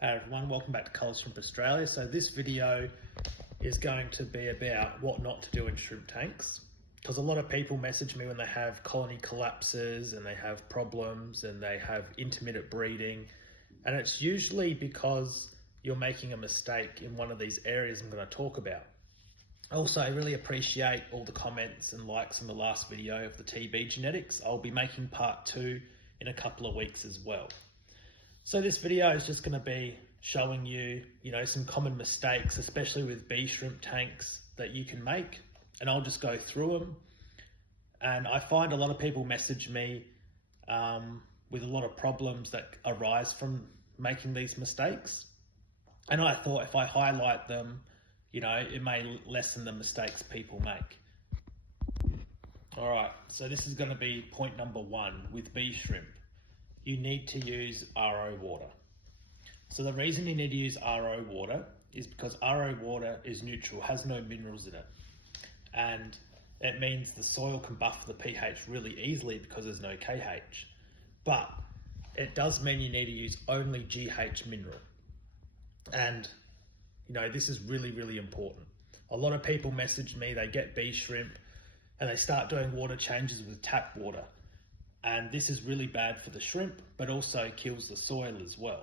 Hi everyone, welcome back to Coles Shrimp Australia. So this video is going to be about what not to do in shrimp tanks, because a lot of people message me when they have colony collapses and they have problems and they have intermittent breeding, and it's usually because you're making a mistake in one of these areas I'm going to talk about. Also, I really appreciate all the comments and likes from the last video of the TB genetics. I'll be making part 2 in a couple of weeks as well. So this video is just going to be showing you, some common mistakes, especially with bee shrimp tanks that you can make, and I'll just go through them. And I find a lot of people message me with a lot of problems that arise from making these mistakes. And I thought if I highlight them, it may lessen the mistakes people make. All right, so this is going to be point number 1 with bee shrimp. You need to use RO water. So the reason you need to use RO water is because RO water is neutral, has no minerals in it. And it means the soil can buffer the pH really easily because there's no KH. But it does mean you need to use only GH mineral. And this is really, really important. A lot of people message me, they get bee shrimp and they start doing water changes with tap water. And this is really bad for the shrimp, but also kills the soil as well.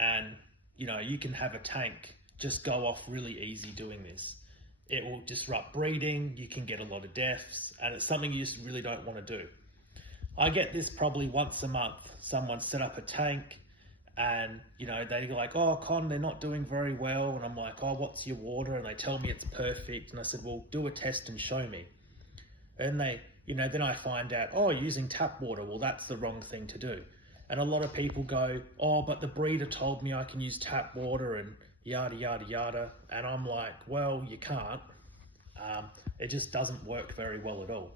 And, you can have a tank just go off really easy doing this. It will disrupt breeding, you can get a lot of deaths, and it's something you just really don't want to do. I get this probably once a month. Someone set up a tank and, they're like, oh, Con, they're not doing very well. And I'm like, oh, what's your water? And they tell me it's perfect. And I said, well, do a test and show me. And they, then I find out, oh, using tap water, well, that's the wrong thing to do. And a lot of people go, oh, but the breeder told me I can use tap water and yada, yada, yada. And I'm like, well, you can't. It just doesn't work very well at all.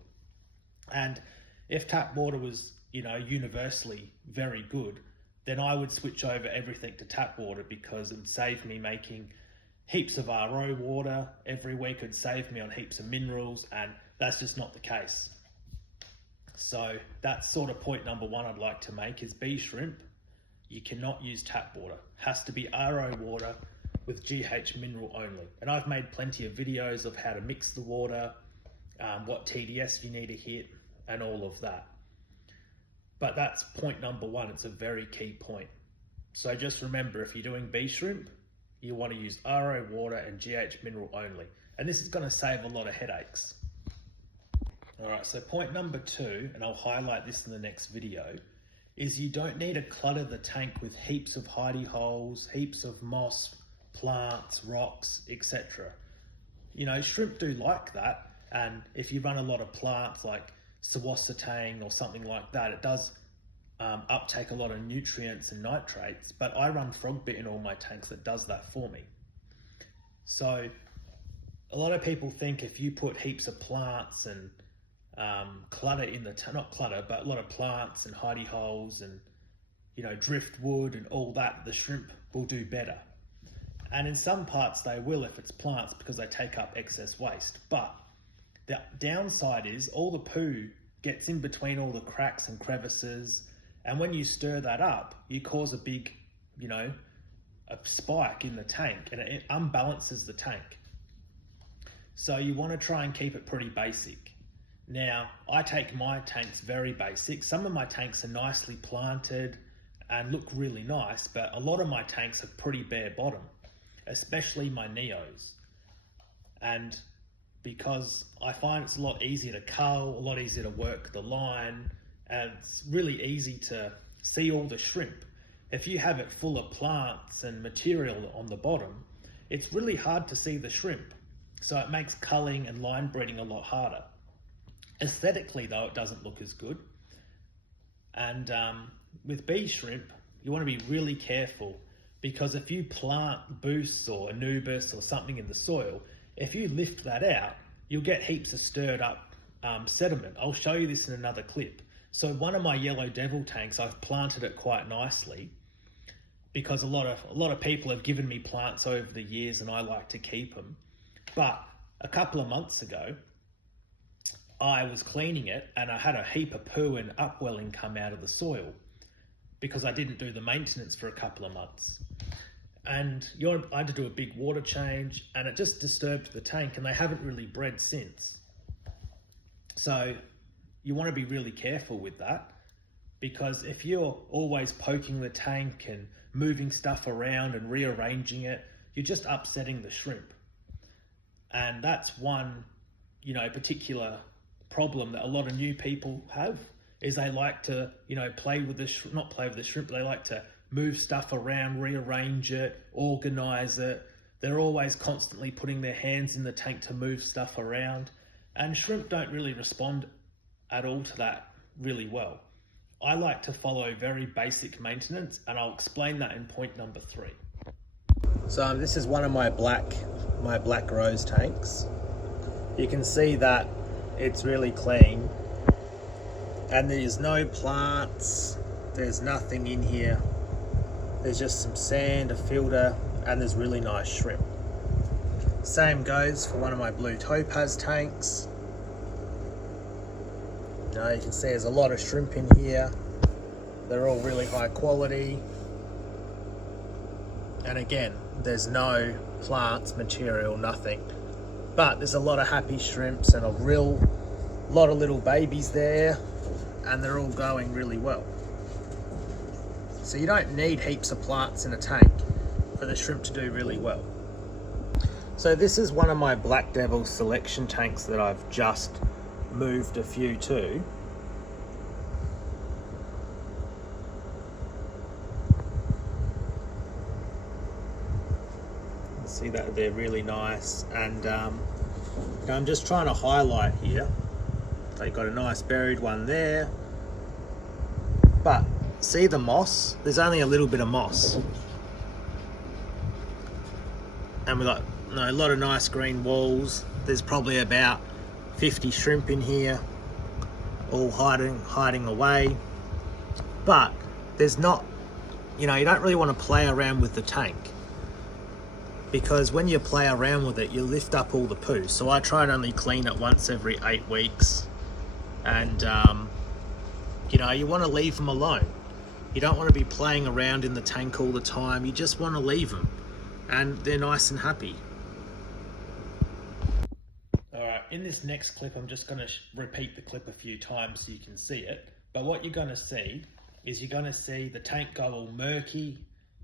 And if tap water was, universally very good, then I would switch over everything to tap water because it would save me making heaps of RO water every week. It'd save me on heaps of minerals, and that's just not the case. So that's sort of point number 1 I'd like to make is bee shrimp. You cannot use tap water. It has to be RO water with GH mineral only. And I've made plenty of videos of how to mix the water, what TDS you need to hit, and all of that. But that's point number 1. It's a very key point. So just remember, if you're doing bee shrimp, you want to use RO water and GH mineral only. And this is going to save a lot of headaches. All right, so point number 2, and I'll highlight this in the next video, is you don't need to clutter the tank with heaps of hidey holes, heaps of moss, plants, rocks, etc. Shrimp do like that. And if you run a lot of plants like sawasatang or something like that, it does uptake a lot of nutrients and nitrates, but I run frog bit in all my tanks that does that for me. So a lot of people think if you put heaps of plants and clutter in the not clutter, but a lot of plants and hidey holes and driftwood and all that, the shrimp will do better. And in some parts they will if it's plants because they take up excess waste. But the downside is all the poo gets in between all the cracks and crevices, and when you stir that up, you cause a big, a spike in the tank, and it unbalances the tank. So you want to try and keep it pretty basic. Now, I take my tanks very basic. Some of my tanks are nicely planted and look really nice, but a lot of my tanks have pretty bare bottom, especially my Neos. And because I find it's a lot easier to cull, a lot easier to work the line, and it's really easy to see all the shrimp. If you have it full of plants and material on the bottom, it's really hard to see the shrimp. So it makes culling and line breeding a lot harder. Aesthetically though, it doesn't look as good. And with bee shrimp, you want to be really careful, because if you plant Boosts or Anubis or something in the soil, if you lift that out, you'll get heaps of stirred up sediment. I'll show you this in another clip. So one of my Yellow Devil tanks, I've planted it quite nicely because a lot of people have given me plants over the years and I like to keep them. But a couple of months ago, I was cleaning it and I had a heap of poo and upwelling come out of the soil because I didn't do the maintenance for a couple of months. and I had to do a big water change, and it just disturbed the tank, and they haven't really bred since. So you want to be really careful with that, because if you're always poking the tank and moving stuff around and rearranging it, you're just upsetting the shrimp. And that's one, particular problem that a lot of new people have, is they like to, play with the shrimp, not play with the shrimp, but they like to move stuff around, rearrange it, organize it. They're always constantly putting their hands in the tank to move stuff around. And shrimp don't really respond at all to that really well. I like to follow very basic maintenance, and I'll explain that in point number 3. So this is one of my black rose tanks. You can see that it's really clean, and there's no plants, there's nothing in here. There's just some sand, a filter, and there's really nice shrimp. Same goes for one of my blue topaz tanks. You can see there's a lot of shrimp in here. They're all really high quality. And again, there's no plants, material, nothing. But there's a lot of happy shrimps and a lot of little babies there, and they're all going really well. So you don't need heaps of plants in a tank for the shrimp to do really well. So this is one of my Black Devil selection tanks that I've just moved a few to. See that they're really nice, and I'm just trying to highlight here. They've got a nice buried one there, but see the moss? There's only a little bit of moss, and we've got a lot of nice green walls. There's probably about 50 shrimp in here, all hiding away. But there's not, you don't really want to play around with the tank, because when you play around with it, you lift up all the poo. So I try and only clean it once every 8 weeks, and you want to leave them alone. You don't want to be playing around in the tank all the time. You just want to leave them, and they're nice and happy. Alright, in this next clip, I'm just going to repeat the clip a few times so you can see it. But what you're going to see is you're going to see the tank go all murky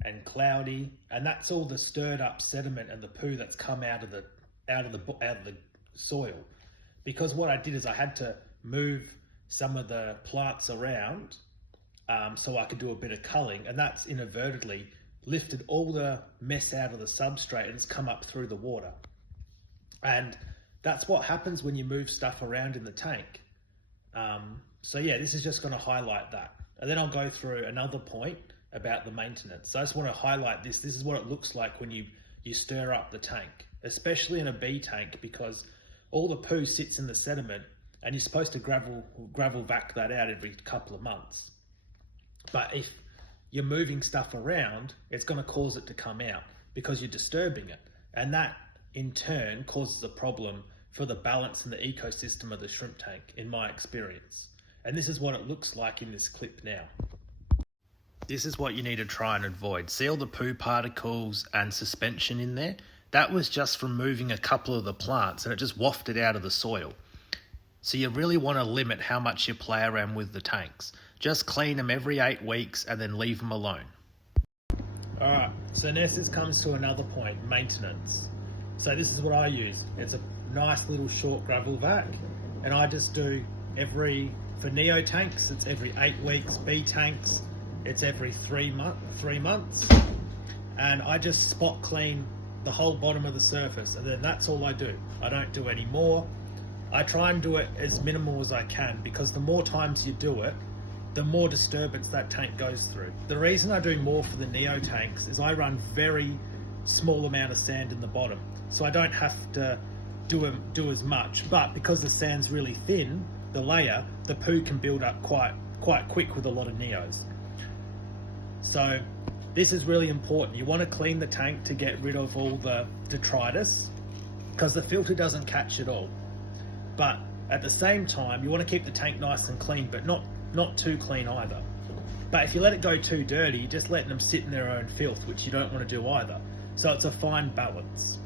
and cloudy, and that's all the stirred up sediment and the poo that's come out of the soil. Because what I did is I had to move some of the plants around so I could do a bit of culling, and that's inadvertently lifted all the mess out of the substrate, and it's come up through the water. And that's what happens when you move stuff around in the tank. So yeah, this is just going to highlight that, and then I'll go through another point about the maintenance. So I just want to highlight this. This is what it looks like when you stir up the tank, especially in a bee tank, because all the poo sits in the sediment, and you're supposed to gravel vac that out every couple of months. But if you're moving stuff around, it's going to cause it to come out because you're disturbing it, and that in turn causes a problem for the balance and the ecosystem of the shrimp tank, in my experience. And this is what it looks like in this clip now. This is what you need to try and avoid. See all the poo particles and suspension in there? That was just from moving a couple of the plants, and it just wafted out of the soil. So you really want to limit how much you play around with the tanks. Just clean them every 8 weeks and then leave them alone. Alright, so now this comes to another point, maintenance. So this is what I use. It's a nice little short gravel vac, and I just do for neo tanks, it's every 8 weeks. Bee tanks, it's every 3 months, and I just spot clean the whole bottom of the surface, and then that's all I do. I don't do any more. I try and do it as minimal as I can, because the more times you do it, the more disturbance that tank goes through. The reason I do more for the neo tanks is I run very small amount of sand in the bottom, so I don't have to do as much. But because the sand's really thin, the layer, the poo can build up quite quick with a lot of neos. So this is really important. You want to clean the tank to get rid of all the detritus, because the filter doesn't catch it all. But at the same time, you want to keep the tank nice and clean, but not too clean either. But if you let it go too dirty, you're just letting them sit in their own filth, which you don't want to do either. So it's a fine balance.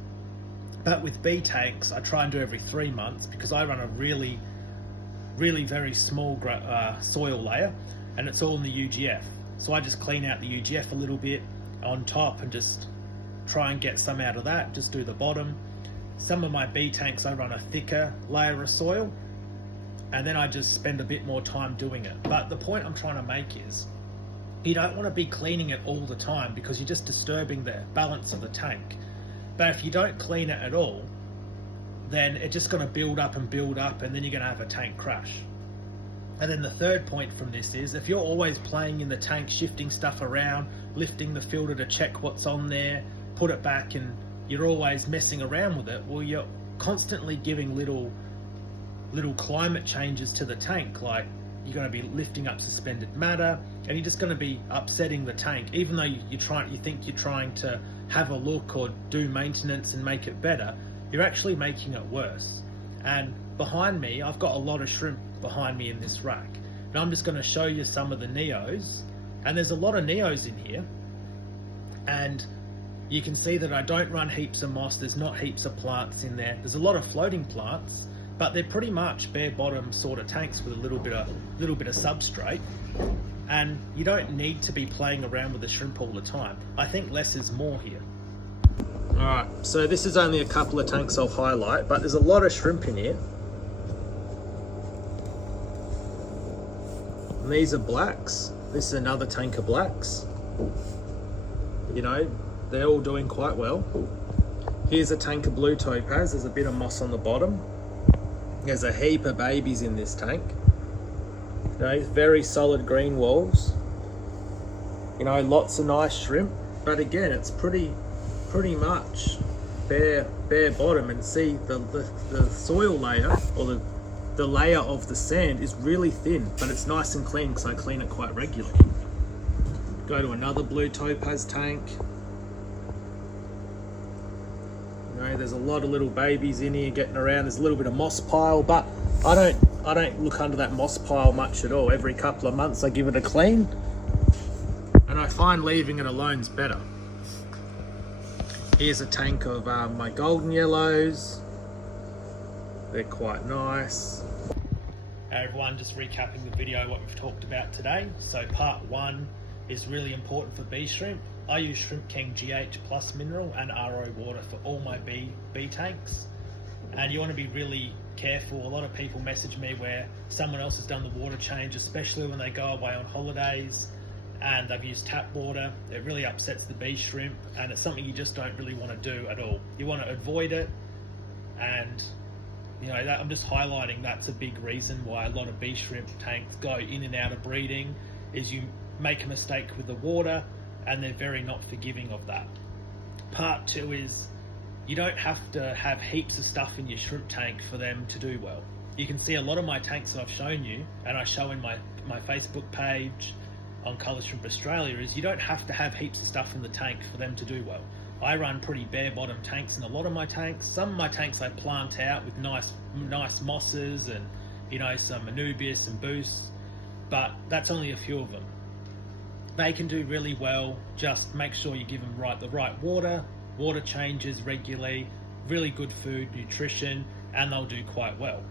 But with bee tanks, I try and do every 3 months because I run a really very small soil layer, and it's all in the UGF. So I just clean out the UGF a little bit on top and just try and get some out of that, just do the bottom. Some of my bee tanks, I run a thicker layer of soil, and then I just spend a bit more time doing it. But the point I'm trying to make is, you don't want to be cleaning it all the time because you're just disturbing the balance of the tank. But if you don't clean it at all, then it's just going to build up, and then you're going to have a tank crash. And then the third point from this is, if you're always playing in the tank, shifting stuff around, lifting the filter to check what's on there, put it back, and you're always messing around with it, well, you're constantly giving little climate changes to the tank. Like, you're going to be lifting up suspended matter, and you're just going to be upsetting the tank, even though you think you're trying to have a look or do maintenance and make it better. You're actually making it worse. And behind me, I've got a lot of shrimp behind me in this rack. And I'm just going to show you some of the neos. And there's a lot of neos in here. And you can see that I don't run heaps of moss. There's not heaps of plants in there. There's a lot of floating plants, but they're pretty much bare bottom sort of tanks with a little bit of substrate. And you don't need to be playing around with the shrimp all the time. I think less is more here. Alright, so this is only a couple of tanks I'll highlight, but there's a lot of shrimp in here. And these are blacks. This is another tank of blacks. You know, they're all doing quite well. Here's a tank of blue topaz. There's a bit of moss on the bottom. There's a heap of babies in this tank. You know, very solid green walls. You know, lots of nice shrimp. But again, it's pretty much bare bottom. And see, the soil layer, or the layer of the sand, is really thin, but it's nice and clean because I clean it quite regularly. Go to another blue topaz tank. You know, there's a lot of little babies in here getting around. There's a little bit of moss pile, but I don't look under that moss pile much at all. Every couple of months I give it a clean, and I find leaving it alone's better. Here's a tank of my golden yellows. They're quite nice. Hey everyone, just recapping the video, what we've talked about today. So part 1 is really important for bee shrimp. I use Shrimp King GH Plus mineral and RO water for all my bee tanks. And you want to be really careful. A lot of people message me where someone else has done the water change, especially when they go away on holidays and they've used tap water. It really upsets the bee shrimp, and it's something you just don't really want to do at all. You want to avoid it, and you know, I'm just highlighting that's a big reason why a lot of bee shrimp tanks go in and out of breeding, is you make a mistake with the water and they're very not forgiving of that. Part 2 is, you don't have to have heaps of stuff in your shrimp tank for them to do well. You can see a lot of my tanks that I've shown you, and I show in my Facebook page on Colour Shrimp Australia, is you don't have to have heaps of stuff in the tank for them to do well. I run pretty bare bottom tanks in a lot of my tanks. Some of my tanks I plant out with nice mosses and, you know, some Anubias and boosts, but that's only a few of them. They can do really well. Just make sure you give them the right water changes regularly, really good food, nutrition, and they'll do quite well.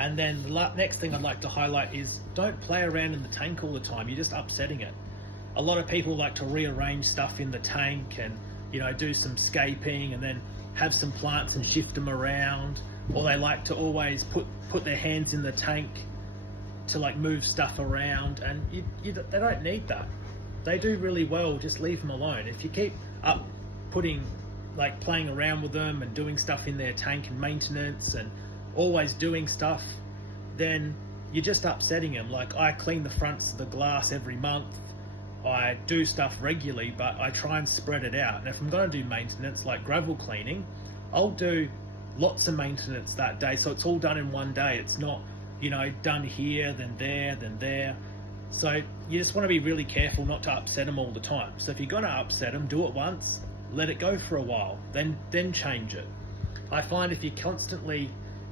And then the next thing I'd like to highlight is, don't play around in the tank all the time. You're just upsetting it. A lot of people like to rearrange stuff in the tank and, you know, do some scaping and then have some plants and shift them around, or they like to always put their hands in the tank to like move stuff around, and they don't need that. They do really well, just leave them alone. If you keep playing around with them and doing stuff in their tank and maintenance and always doing stuff, then you're just upsetting them. Like, I clean the fronts of the glass every month. I do stuff regularly, but I try and spread it out. And if I'm going to do maintenance like gravel cleaning, I'll do lots of maintenance that day, so it's all done in one day. It's not, you know, done here, then there, then there. So you just want to be really careful not to upset them all the time. So if you're going to upset them, do it once, let it go for a while, then change it. I find if you're constantly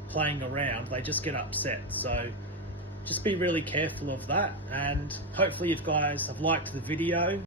playing around, they just get upset. So just be really careful of that. And hopefully you guys have liked the video.